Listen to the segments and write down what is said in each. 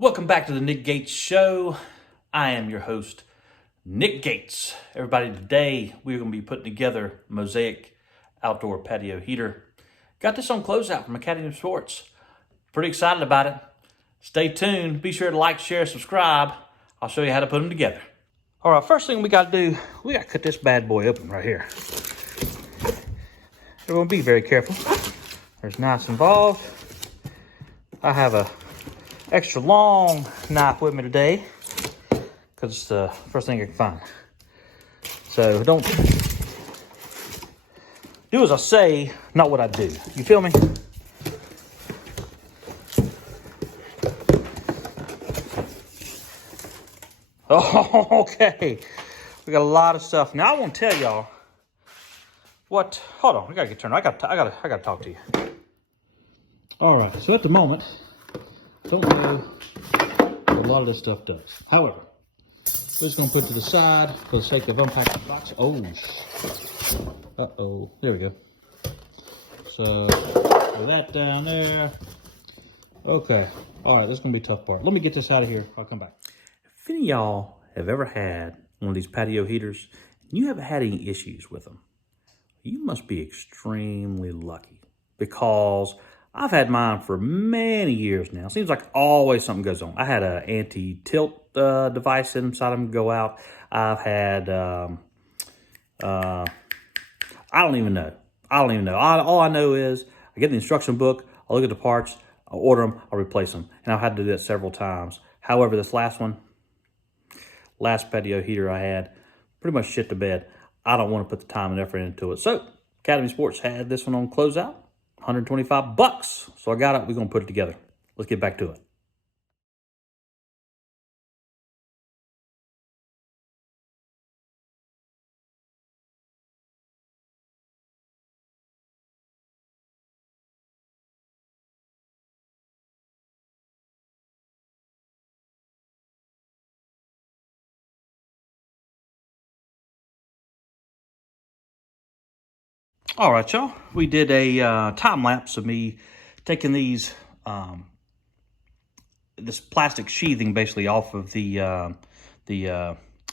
Welcome back to the Nick Gates Show. I am your host, Nick Gates. Everybody, today we're going to be putting together Mosaic Outdoor Patio Heater. Got this on closeout from Academy of Sports. Pretty excited about it. Stay tuned. Be sure to like, share, subscribe. I'll show you how to put them together. All right, first thing we got to do, we got to cut this bad boy open right here. Everyone be very careful. There's knives involved. I have a extra long knife with me today because it's the first thing I can find. So don't do as I say, not what I do. You feel me? Oh, okay. We got a lot of stuff. Now I want to tell y'all what. Hold on, we gotta get turned. I gotta talk to you. All right. So at the moment, don't know what a lot of this stuff does. However, we're just gonna put it to the side for the sake of unpacking the box. Oh, uh-oh. There we go. So put that down there. Okay. All right. This is gonna be a tough part. Let me get this out of here. I'll come back. If any of y'all have ever had one of these patio heaters and you haven't had any issues with them, you must be extremely lucky, because I've had mine for many years now. Seems like always something goes on. I had an anti-tilt device inside them go out. I've had, I don't even know. All I know is I get the instruction book, I look at the parts, I order them, I replace them. And I've had to do that several times. However, this last patio heater I had, pretty much shit the bed. I don't want to put the time and effort into it. So Academy Sports had this one on closeout, $125. So I got it. We're going to put it together. Let's get back to it. All right, y'all. We did a time lapse of me taking these, this plastic sheathing basically off of the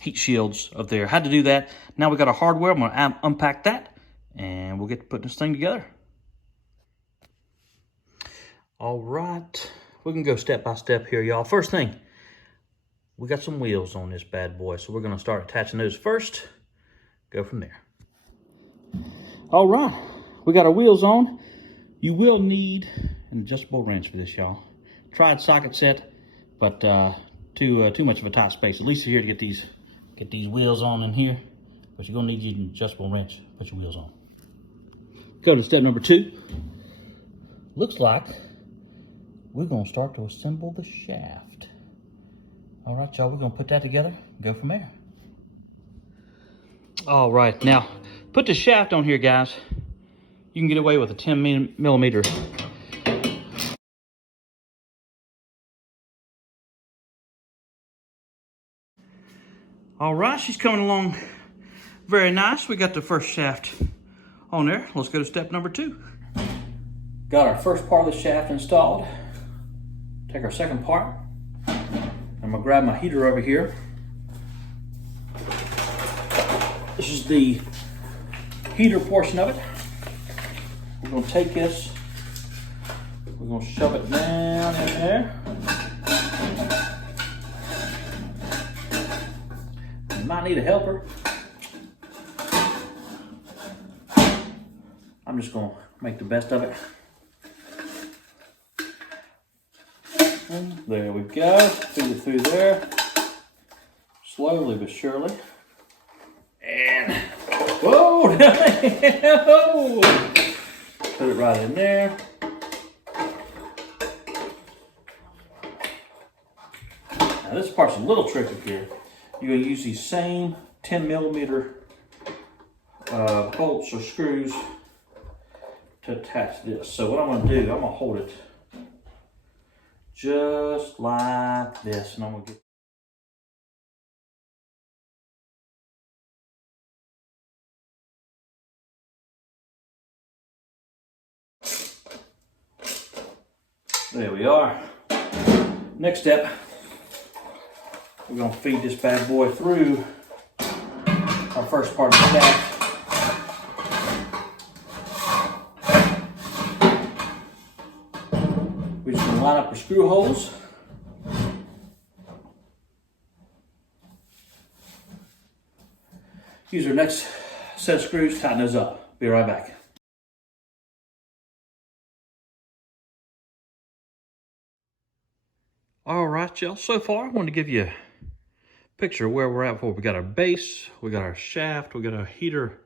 heat shields of there. Had to do that. Now we got our hardware. I'm going to unpack that, and we'll get to putting this thing together. All right, we can go step by step here, y'all. First thing, we got some wheels on this bad boy, so we're going to start attaching those first. Go from there. All right, we got our wheels on. You will need an adjustable wrench for this, y'all. Tried socket set, but too much of a tight space. At least here to get these wheels on in here. But you're gonna need an adjustable wrench to put your wheels on. Go to step number 2. Looks like we're gonna start to assemble the shaft. All right, y'all, we're gonna put that together and go from there. All right, now put the shaft on here, guys. You can get away with a 10 millimeter. All right, she's coming along very nice. We got the first shaft on there. Let's go to step number 2. Got our first part of the shaft installed. Take our second part. I'm gonna grab my heater over here. This is the heater portion of it. We're gonna take this, we're gonna shove it down in there. You might need a helper. I'm just gonna make the best of it. And there we go, feed it through there. Slowly but surely. And, whoa, put it right in there. Now this part's a little tricky here. You're gonna use these same 10 millimeter bolts or screws to attach this. So what I'm gonna do, I'm gonna hold it just like this, and I'm gonna get. There we are. Next step, we're gonna feed this bad boy through our first part of the shaft. We're just gonna line up our screw holes. Use our next set of screws, tighten those up. Be right back. All right, y'all. So far, I wanted to give you a picture of where we're at. We got our base, we got our shaft, we got our heater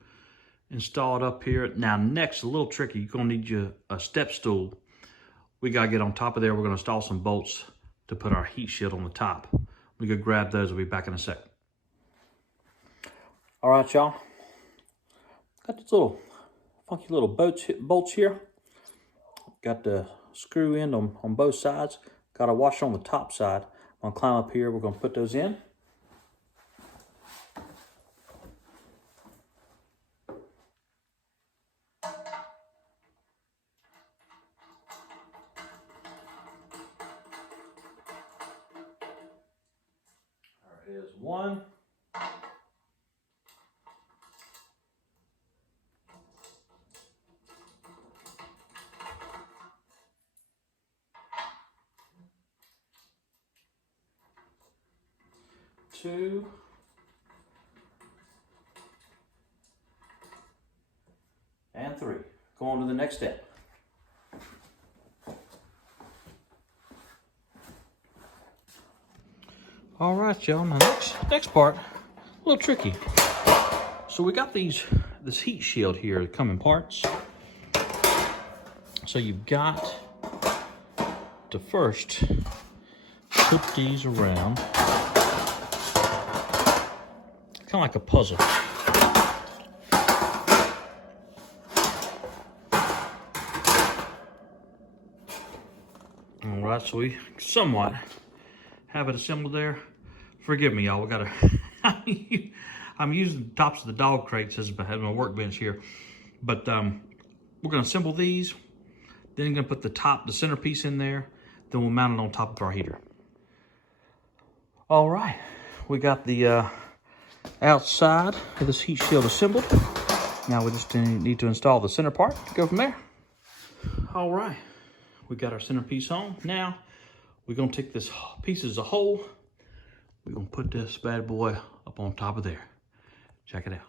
installed up here. Now, next, a little tricky. You're gonna need you a step stool. We gotta get on top of there. We're gonna install some bolts to put our heat shield on the top. We go grab those. We'll be back in a sec. All right, y'all. Got these little funky little bolts here. Got the screw end on both sides. Got a washer on the top side. I'm gonna climb up here. We're gonna put those in. Here's one. Two. And three. Go on to the next step. All right, y'all. Now next part, a little tricky. So we got this heat shield here that come in parts. So you've got to first put these around, kind of like a puzzle. All right, so we somewhat have it assembled there. Forgive me, y'all. We gotta. I'm using the tops of the dog crates as my workbench here, but we're gonna assemble these. Then gonna put the centerpiece in there. Then we'll mount it on top of our heater. All right, we got the outside of this heat shield assembled. Now we just need to install the center part to go from there. All right, we got our centerpiece on. Now we're gonna take this piece as a whole. We're gonna put this bad boy up on top of there. Check it out.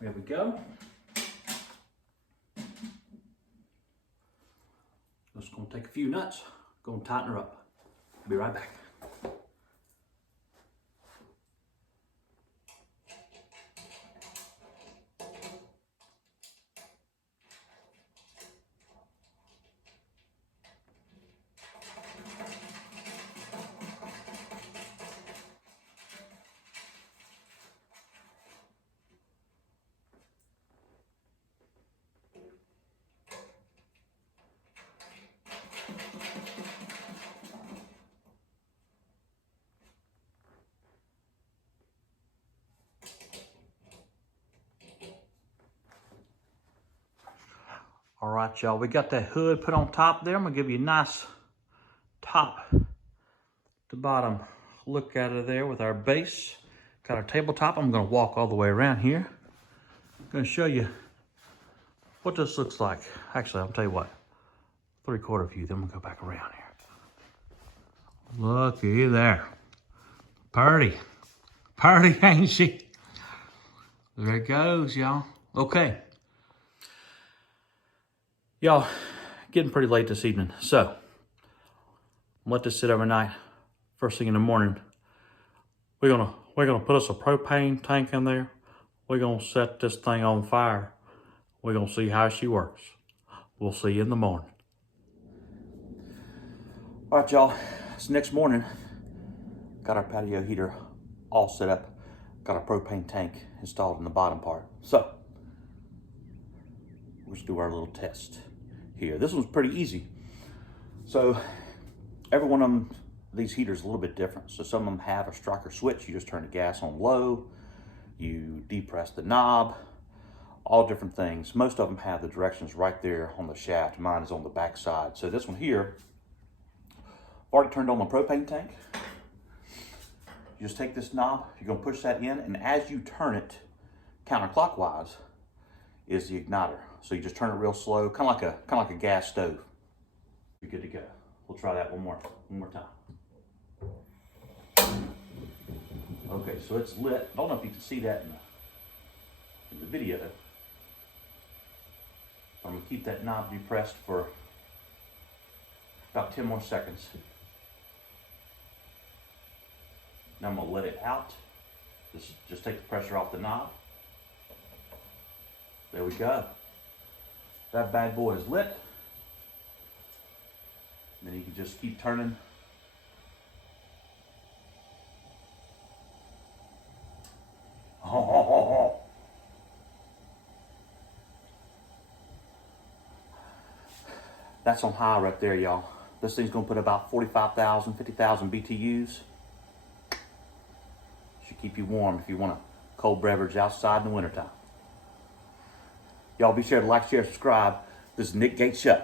There we go. Just gonna take a few nuts, gonna tighten her up. Be right back. All right, y'all, we got that hood put on top there. I'm gonna give you a nice top to bottom look at it there with our base. Got our tabletop. I'm gonna walk all the way around here. I'm gonna show you what this looks like. Actually, I'll tell you what, 3/4 view, then we'll go back around here. Looky there. Party, ain't she? There it goes, y'all. Okay. Y'all, getting pretty late this evening, so let this sit overnight. First thing in the morning, we're gonna put us a propane tank in there. We're gonna set this thing on fire. We're gonna see how she works. We'll see you in the morning. All right, y'all. So next morning, got our patio heater all set up, got our propane tank installed in the bottom part. So, let's do our little test here. This one's pretty easy. So, every one of these heaters is a little bit different. So some of them have a striker switch. You just turn the gas on low, you depress the knob, all different things. Most of them have the directions right there on the shaft. Mine is on the back side. So this one here, I've already turned on my propane tank. You just take this knob, you're gonna push that in, and as you turn it counterclockwise is the igniter. So you just turn it real slow, kind of like a gas stove. You're good to go. We'll try that one more time. Okay, so it's lit. I don't know if you can see that in the video. I'm gonna keep that knob depressed for about 10 more seconds. Now I'm gonna let it out. Just take the pressure off the knob. There we go. That bad boy is lit. And then you can just keep turning. That's on high right there, y'all. This thing's gonna put about 45,000, 50,000 BTUs. Should keep you warm if you want a cold beverage outside in the wintertime. Y'all be sure to like, share, subscribe. This is Nick Gates Show.